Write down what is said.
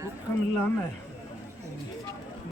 தூக்கம் இல்லாமல்